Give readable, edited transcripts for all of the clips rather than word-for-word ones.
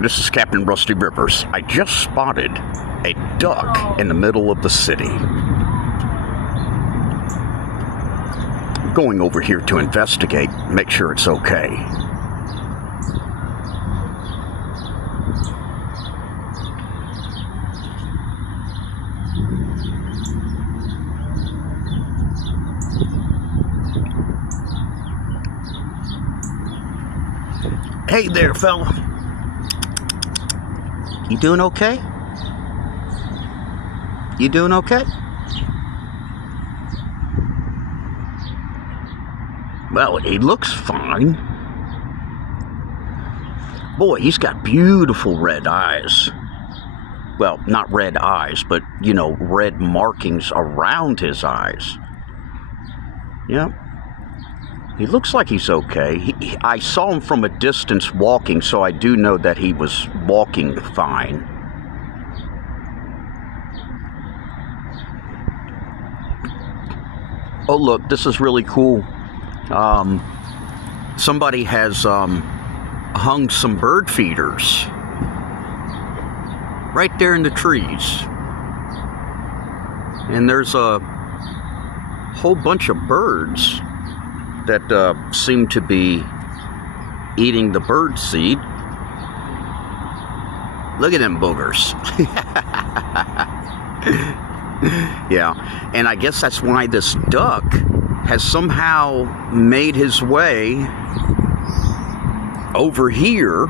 This is Captain Rusty Rivers. I just spotted a duck in the middle of the city. I'm going over here to investigate, make sure it's okay. Hey there, fella. You doing okay? You doing okay? Well, he looks fine. Boy, he's got beautiful red eyes. Well, not red eyes, but, you know, red markings around his eyes. Yeah. He looks like he's okay. I saw him from a distance walking, so I do know that he was walking fine. Oh, look, this is really cool. Somebody has hung some bird feeders right there in the trees. And there's a whole bunch of birds that seem to be eating the bird seed. Look at them boogers. Yeah, and I guess that's why this duck has somehow made his way over here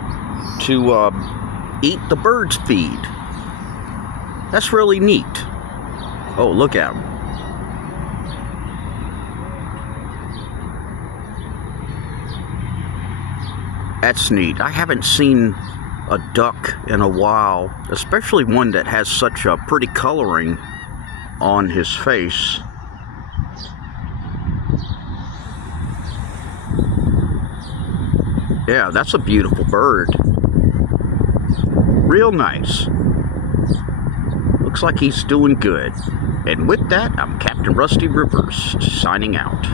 to eat the bird's feed. That's really neat. Oh, look at him. That's neat. I haven't seen a duck in a while, especially one that has such a pretty coloring on his face. Yeah, that's a beautiful bird. Real nice. Looks like he's doing good. And with that, I'm Captain Rusty Rivers, signing out.